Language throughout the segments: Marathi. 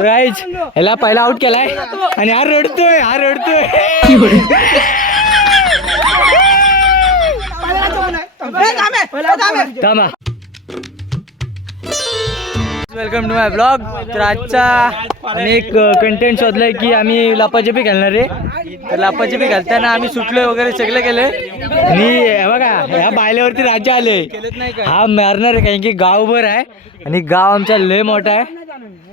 ह्याला पहिला आउट केलाय आणि हा रडतोय वेलकम टू माय ब्लॉग. तर आजचा आम्ही एक कंटेंट शोधलाय की आम्ही लपाछपी खेळणार आहे. तर लपाछपी घालताना आम्ही सुटलोय वगैरे सगळं केलंय आणि बघा ह्या बायल्यावरती राज्य आले. हा मारणार आहे कारण की गावभर आहे आणि गाव आमचा लय मोठा आहे.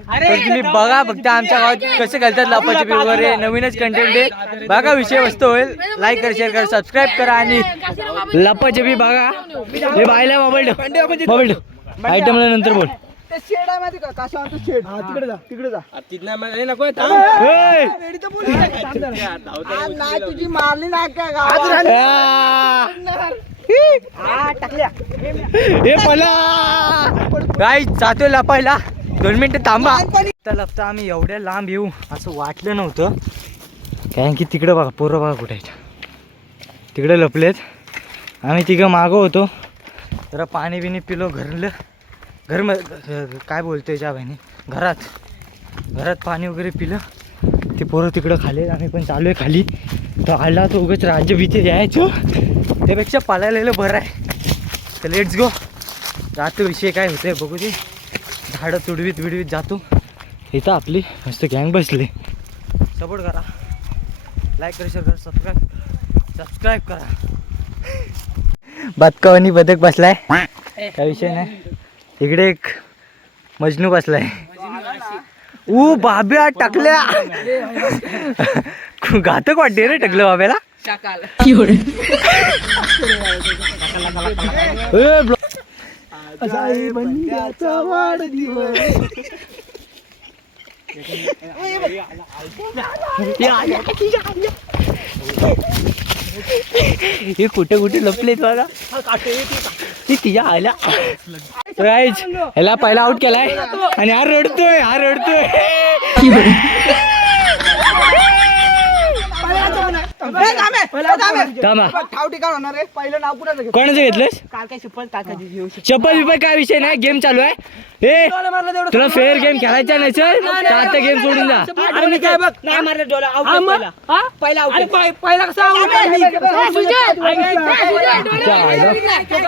तर तुम्ही बघा फक्त आमच्या गावात कसे घालतात लपाछपी वगैरे. नवीनच कंटेंट आहे बघा. विषय वस्तू होईल. लाईक करा, शेअर करा, सबस्क्राईब करा आणि लपाछपी बघा. हे बायला मोबाईल आयटमला नंतर बोल. शेड आहे माहिती का? काशावरचं शेड. तिकडे जा, तिकडे जा. नको नाही तुझी मारली ना काय टाकल्या. हे मला काय जातोय लपायला. 2 मिनिटं थांबा. लपता आम्ही एवढ्या लांब येऊ असं वाटलं नव्हतं. कारण की तिकडे बघा पोरं बघा कुठे आहेत. तिकडे लपलेत. आम्ही तिघं मागं होतो. जरा पाणी बिणी पिलो. काय बोलतोय ज्या बहिणी घरात पाणी वगैरे पिलं. ते पोरं तिकडं खाले. आम्ही पण चालू आहे खाली. तो आला तो उगाच राज्य भीती यायचो त्यापेक्षा पालायला बरं आहे. तर लेट्स गो. जातो. विषय काय होतंय बघू दे. झाडं तुडवीत जातो. इथं आपली मस्त गँग बसली. सपोर्ट करा, लाईक करा, शेअर करा, सबस्क्राईब करा. बदकावानी बदक बसलाय. काय विषय नाही. इकडे एक मजनू बसलाय. बाब्या टाकल्या. घातक वाटते रे टकलं बाब्याला. हे कुठे लपलेत बघा. ती तिच्या आल्या. ह्याला पहिला आउट केलाय आणि हा रडतोय. कोणाचं घेतलंस? चप्पल बिप्पल काय विषय नाही. गेम चालू आहे. हे तुला फेअर गेम खेळायचा नसेल तर आता गेम सोडून जा.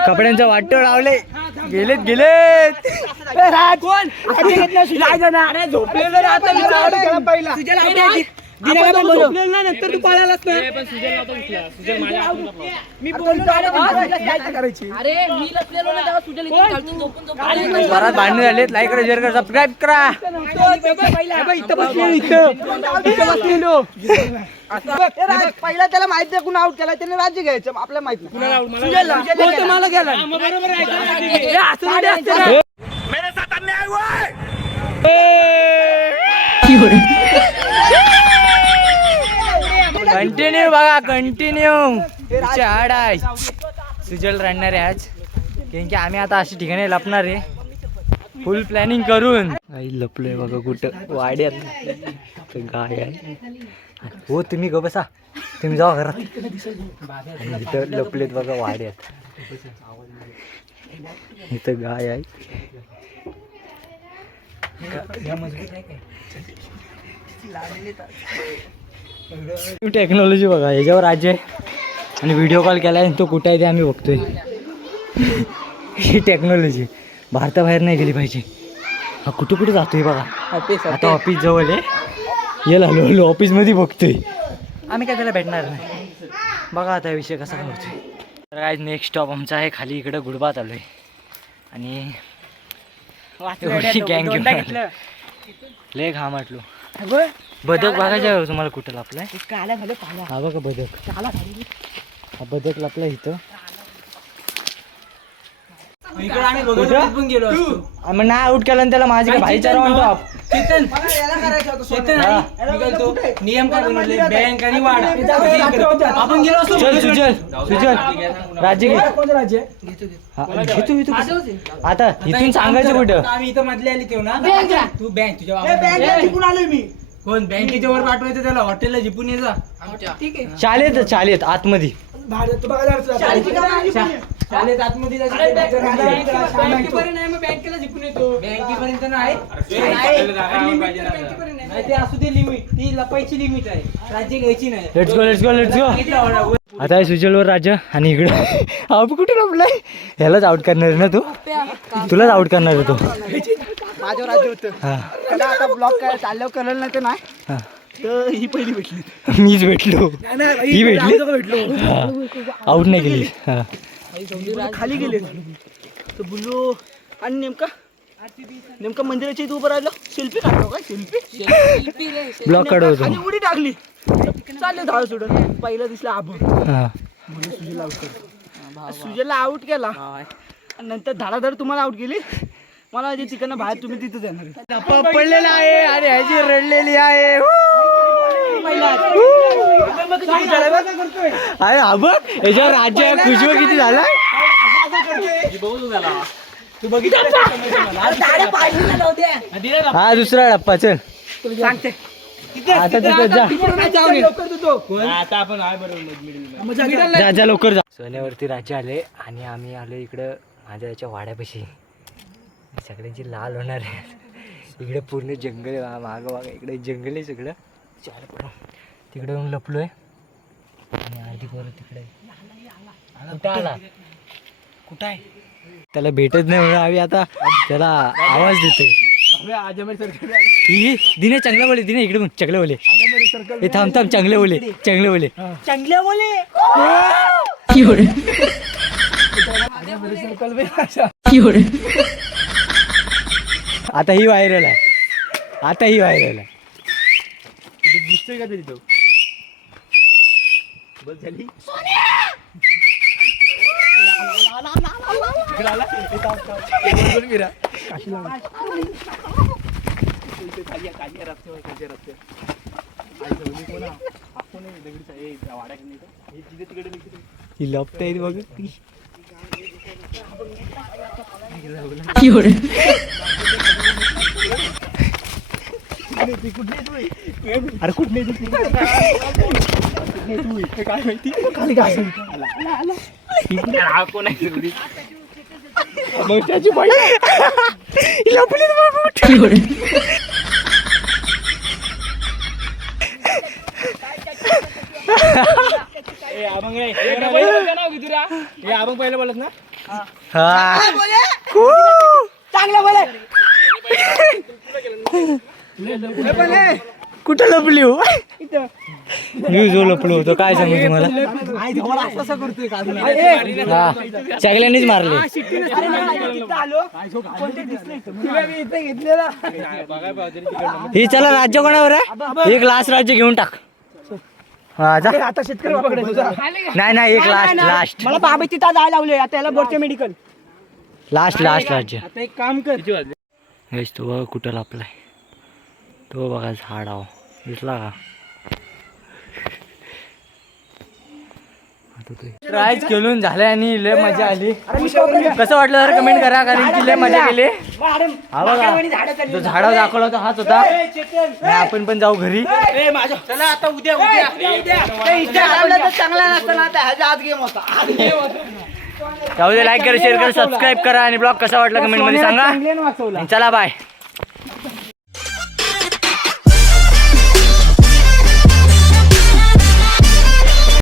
कपड्यांचा वाटो लावले. गेलेत नंतर तू पळालास ना. घरात भांडण झालेत. लाईक करा, शेअर करा, सबस्क्राईब करा. पहिला त्याला माहित नाही कुणा आउट केला. त्याने राज्य घ्यायचं. आपल्याला माहित कंटिन्यू बघा. हाड आहे. सुजल रडणार आहे आज. कारण की आम्ही आता अशा ठिकाणी लपणार आहे. फुल प्लॅनिंग करून काही लपलोय बघा कुठं वाड्यात. गाय आहे. हो तुम्ही ग बसा. तुम्ही जावा घरात. इथं लपलेत बघा वाड्यात. इथं गाय आहे. टेक्नॉलॉजी बघा. याच्यावर राज्य आहे आणि व्हिडिओ कॉल केला आहे. तो कुठे आहे ते आम्ही बघतोय. ही टेक्नॉलॉजी भारताबाहेर नाही गेली पाहिजे. हा कुठे जातोय बघा. आता ऑफिस जवळ आहे. येईल हळूहळू ऑफिसमध्ये बघतोय. आम्ही काय त्याला भेटणार नाही. बघा आता विषय कसा होतोय. तर काय नेक्स्ट स्टॉप आमचा आहे खाली. इकडं गुडबा चालू आहे आणि गँग घेऊन लय घाम वाटलो. बदक बघायचं तुम्हाला कुठं लपलाय. हा बघा बदक. हा बदक लपला इथं. मग नाही आउट केला त्याला माझी काय भाईचारा म्हणतो. नियम काय बनवले बँक आणि वाडा आपण गेलो असतो. सुजल राज्य घे. घेतो आता इथून सांगायचं कुठं. आम्ही इथं मधले आली तेव्हा ना. तू बँक तुझ्या आलोय मी. कोण बँकेच्या वर पाठवायचं त्याला हॉटेलला झिपून ये जा. शाळेत आतमध्ये शाळेची कामं आली पण. शाळेत आतमध्ये जायचं. बँकेपर्यंत नाही, मग बँकेला झिपून येतो. बँकेपर्यंत नाही. नाही, ते असू दे लिमिट, ती लपायची लिमिट आहे, राज्य घ्यायची नाही. Let's go let's go let's go. आता आहे सुजलवर राज्य आणि इकडे अबू कुठे लपलाय. ह्यालाच आउट करणार आहे ना तू. तुलाच आउट करणार आहे तो. माझ्यावर राज्य होतं. हा त्याला आता ब्लॉक काय चालल्यावर करल नाही तर नाही. हा तर ही पहिली भेटली. मीच भेटलो. ही भेटली. आउट नाही केली. हा खाली गेले तर बोललो आणि नेमका मंदिराच्या इथे उभं राहिलो. सेल्फी काढलो काय सेल्फी ब्लॉक काढवतो. आणि उडी टाकली. चालले धाव सोडून. पहिला दिसला आभ. हा सुजलला आउट केला आणि नंतर धडाधड तुम्हाला आउट केली. मला माहिती तिकडनं बाहेर तुम्ही तिथं जाणार. पडलेला आहे आणि ह्याची रडलेली आहे. अरे हा बघ याच्यावर राज्य आहे. खुशबू किती झाला. तू बघितलं हा दुसरा टप्पा चल. सांगते आता तिथं जा. आता आपण आहे बरोबर. जा जा लवकर जा. सोन्यावरती राज्य आले आणि आम्ही आलो इकडं माझ्या याच्या वाड्यापाशी. सगळ्यांची लाल होणार आहे. इकडे पूर्ण जंगल आहे. मागं मागं इकडे जंगल आहे सगळं. तिकडे येऊन लपलोय आणि अर्धी पोरं तिकडे. कुठं आला. कुठं आहे त्याला भेटत नाही म्हणून आम्ही आता त्याला आवाज देतोय. दिने चांगला बोले. दिने इकडे पण चांगले बोले. हे थांब थांब चांगले बोले. चांगले बोले. चांगल्या बोले. आता ही व्हायरल आहे. आता ही व्हायरल आहे. दिसतोय का तरी तो. बस झाली. ही लपतायत बघ. अरे कुठे काय माहिती खाली काय मग त्याची बाई लपली. पहिलं बोलत ना. चांगल्या बोले. कुठं लपली हो. मी जो लपलो होतो काय सांगू तुम्हाला. हा सगळ्यांनीच मारले. ही चला राज्य कोणावर आहे. एक लास्ट राज्य घेऊन टाक. हा जा. आता शेतकरी नाही नाही एक लास्ट मला बाबाची ताज जायला लावले. आता याला बोरचे मेडिकल लास्ट राज्य. आता एक काम कर. हेच तो बघा कुठं लपलाय. तो बघा झाडाव दिसला का. राईज खेळून झाले आणि लय मजा आली. कसं वाटलं जरा कमेंट करा कारण की लय मजा केली. हा बघा जो झाडावर दाखवला होता हाच होता. आपण पण जाऊ घरी. चला आता उद्या चांगला नसताना आता ह्याच्या आत गेम होता. जाऊ दे. लाईक करा शेअर करा सबस्क्राईब करा आणि ब्लॉग कसा वाटला कमेंट मध्ये सांगा. चला बाय.